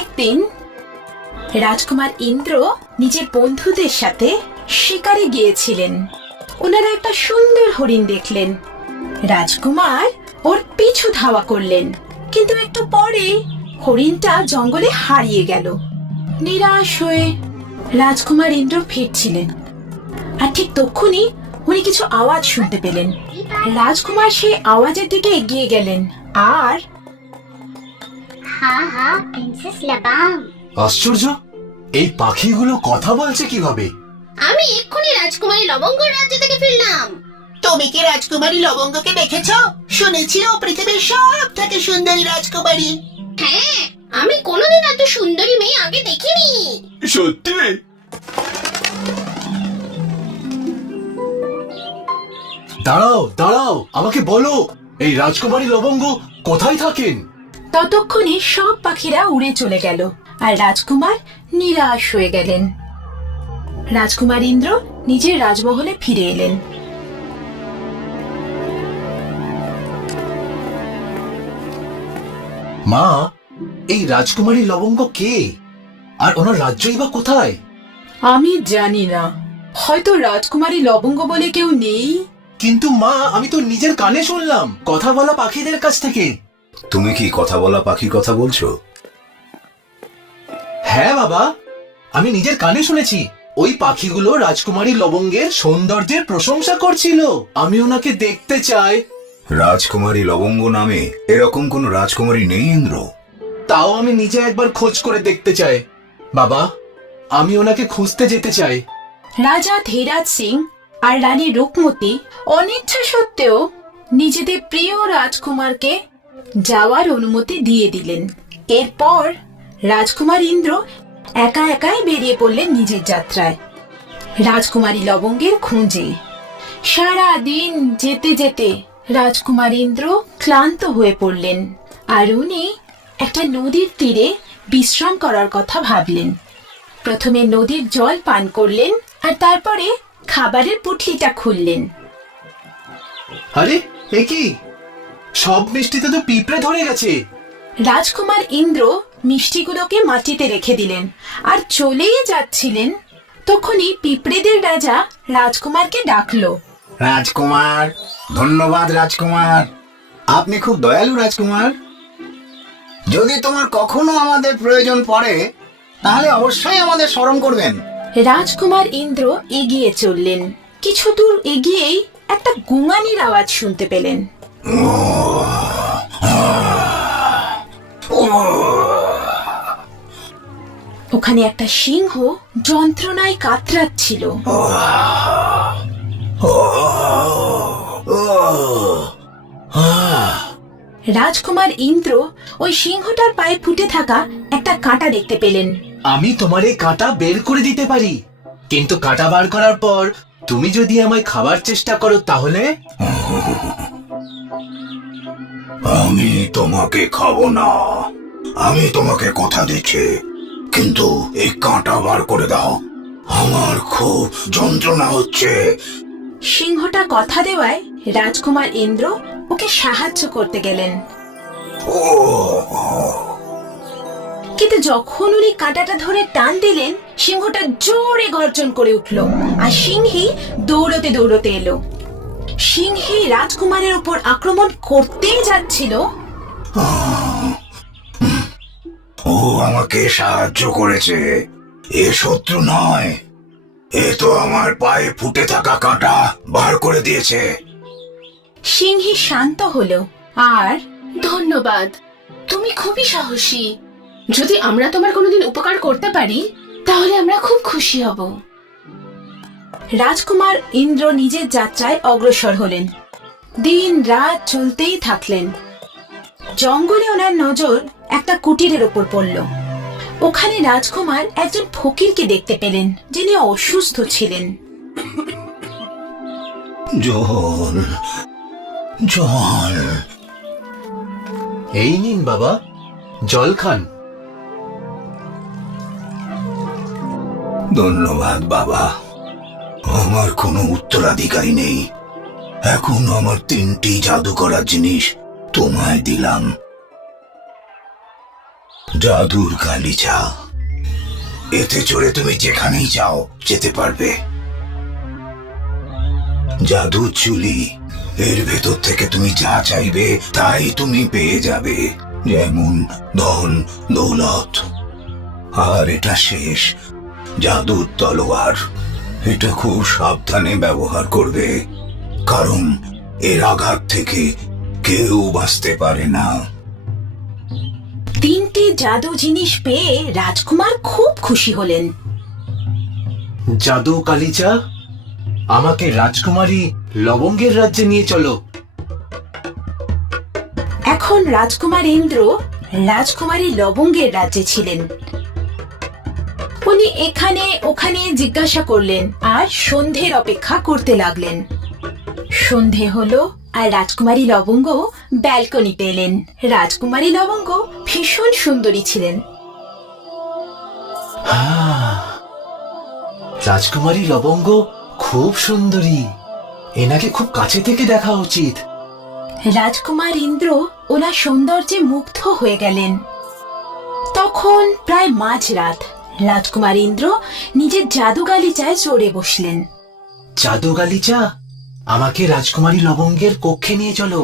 একদিন রাজকুমার ইন্দ্র নিজের বন্ধুদের সাথে শিকারে গিয়েছিলেন। ওনারা একটা সুন্দর হরিণ দেখলেন। রাজকুমার ওর পিছু ধাওয়া করলেন, কিন্তু একটু পরে হরিণটা জঙ্গলে হারিয়ে গেল। নিরাশ হয়ে রাজকুমার ইন্দ্র ফিরছিলেন, আর ঠিক তক্ষুনি উনি কিছু আওয়াজ শুনতে পেলেন। রাজকুমার সেই আওয়াজের দিকে এগিয়ে গেলেন আর প্রিন্সেস লাবাম। আশ্চর্য, এই পাখিগুলো কথা বলছে কিভাবে? আমি এক্ষুনি রাজকুমারী লবঙ্গর রাজ্য থেকে ফিরলাম। তুমি কি রাজকুমারী লবঙ্গকে দেখেছো? শুনেছি ও পৃথিবীর সব থেকে সুন্দরী রাজকুমারী। হ্যাঁ, আমি কোনোদিন এত সুন্দরী মেয়ে আগে দেখিনি। সত্যি? দাঁড়াও দাঁড়াও, আমাকে বলো, এই রাজকুমারী লবঙ্গ কোথায় থাকেন? ততক্ষণে সব পাখিরা উড়ে চলে গেল আর রাজকুমার নিরাশ হয়ে গেলেন। রাজকুমার ইন্দ্র নিজের রাজমহলে ফিরে এলেন। মা, এই রাজকুমারী লবঙ্গ কে, আর ওনার রাজ্যই বা কোথায়? আমি জানি না, হয়তো রাজকুমারী লবঙ্গ বলে কেউ নেই। কিন্তু মা, আমি তো নিজের কানে শুনলাম কথা বলা পাখিদের কাছ থেকে। তুমি কি কথা বলা পাখির কথা বলছো? হ্যাঁ বাবা, আমি নিজের কানে শুনেছি। ওই পাখিগুলো রাজকুমারী লবঙ্গের সৌন্দর্যের প্রশংসা করছিল। আমি ওনাকে দেখতে চাই। রাজকুমারী লবঙ্গ নামে এরকম কোন রাজকুমারী নেই ইন্দ্র। তাও আমি নিজে একবার খোঁজ করে দেখতে চাই। বাবা, আমি ওনাকে খুঁজতে যেতে চাই। রাজা ধীরাজ সিং আর রানী রূপমতি অনিচ্ছা সত্ত্বেও নিজেদের প্রিয় রাজকুমারকে যাওয়ার অনুমতি দিয়ে দিলেন। এরপর রাজকুমার ইন্দ্র একা একাই বেরিয়ে পড়লেন নিজের যাত্রায় রাজকুমারী লবঙ্গের খোঁজে। সারা দিন যেতে যেতে রাজকুমার ইন্দ্র ক্লান্ত হয়ে পড়লেন, আর উনি একটা নদীর তীরে বিশ্রাম করার কথা ভাবলেন। প্রথমে নদীর জল পান করলেন আর তারপরে খাবারের পুটলিটা খুললেন। আরে, এ কি? সব মিষ্টিতে তো পিঁপড়ে ধরে গেছে। রাজকুমার ইন্দ্র মিষ্টিগুলোকে মাটিতে রেখে দিলেন আর চলেই যাচ্ছিলেন। তখনই পিঁপড়েদের রাজা রাজকুমারকে ডাকলো। রাজকুমার, ধন্যবাদ রাজকুমার, আপনি খুব দয়ালু রাজকুমার। যদি তোমার কখনো আমাদের প্রয়োজন পড়ে তাহলে অবশ্যই আমাদের স্মরণ করবেন। রাজকুমার ইন্দ্র এগিয়ে চললেন। কিছু দূর এগিয়েই একটা গুঙানির আওয়াজ শুনতে পেলেন। ওখানে একটা সিংহ যন্ত্রণায় কাতরাচ্ছিল। রাজকুমার ইন্দ্র ওই সিংহটার পায়ে ফুটে থাকা একটা কাঁটা দেখতে পেলেন। আমি তোমার এই কাঁটা বের করে দিতে পারি, কিন্তু কাঁটা বার করার পর তুমি যদি আমায় খাবার চেষ্টা করো তাহলে? আমি তোমাকে খাবো না, আমি তোমাকে কথা দিচ্ছি, কিন্তু এই কাঁটা বার করে দাও, আমার খুব যন্ত্রণা হচ্ছে। সিংহটা কথা দেওয়ায় রাজকুমার ইন্দ্র ওকে সাহায্য করতে গেলেন। কিন্তু যখন উনি কাঁটাটা ধরে টান দিলেন, সিংহটা জোরে গর্জন করে উঠল আর সিংহী দৌড়তে দৌড়তে এলো। সিংহী রাজকুমারের উপর আক্রমণ করতেই যাচ্ছিল। ও আমাকে সাহায্য করেছে, এ শত্রু নয়, এ তো আমার পায়ে ফুটে থাকা কাঁটা বার করে দিয়েছে। সিংহী শান্ত হলো আর ধন্যবাদ, তুমি খুবই সাহসী। যদি আমরা তোমার কোনোদিন উপকার করতে পারি তাহলে আমরা খুব খুশি হব। রাজকুমার ইন্দ্র নিজের যাত্রায় অগ্রসর হলেন। দিন রাত চলতেই থাকলেন। জঙ্গলে ওনার নজর একটা কুটিরের উপর পড়ল। ওখানে রাজকুমার একজন ফকিরকে দেখতে পেলেন, যিনি অসুস্থ ছিলেন। জল, জল। এই নিন বাবা, জল খান। ধন্যবাদ বাবা, আমার কোনো উত্তরাধিকারী নেই, এখন আমার 3টি জাদু করার জিনিস তোমায় দিলাম। জাদুর গালিচা। এতে চড়ে তুমি যেখানেই যাও যেতে পারবে। জাদুর চুলি, এর ভেতর থেকে তুমি যা চাইবে তাই তুমি পেয়ে যাবে, যেমন ধন দৌলত। আর এটা শেষ, জাদুর তলোয়ার। এটা খুব সাবধানে ব্যবহার করবে, কারণ এর আঘাত থেকে কেউ বাঁচতে পারে না। তিনটি জাদু জিনিস পেয়ে রাজকুমার খুব খুশি হলেন। জাদু কালিচা, আমাকে রাজকুমারী লবঙ্গের রাজ্যে নিয়ে চলো। এখন রাজকুমার ইন্দ্র রাজকুমারী লবঙ্গের রাজ্যে ছিলেন। উনি এখানে ওখানে জিজ্ঞাসা করলেন আর সন্ধ্যের অপেক্ষা করতে লাগলেন। সন্ধে হলো আর রাজকুমারী লবঙ্গ ব্যালকনিতে এলেন। রাজকুমারী লবঙ্গ ভীষণ সুন্দরী ছিলেন। রাজকুমারী লবঙ্গ খুব সুন্দরী, এনাকে খুব কাছে থেকে দেখা উচিত। রাজকুমার ইন্দ্র ওনার সৌন্দর্যে মুগ্ধ হয়ে গেলেন। তখন প্রায় মাঝরাত। রাজকুমার ইন্দ্র নিজের জাদু গালিচায় চড়ে বসলেন। জাদু গালিচা, আমাকে রাজকুমারী লবঙ্গের কক্ষে নিয়ে চলো।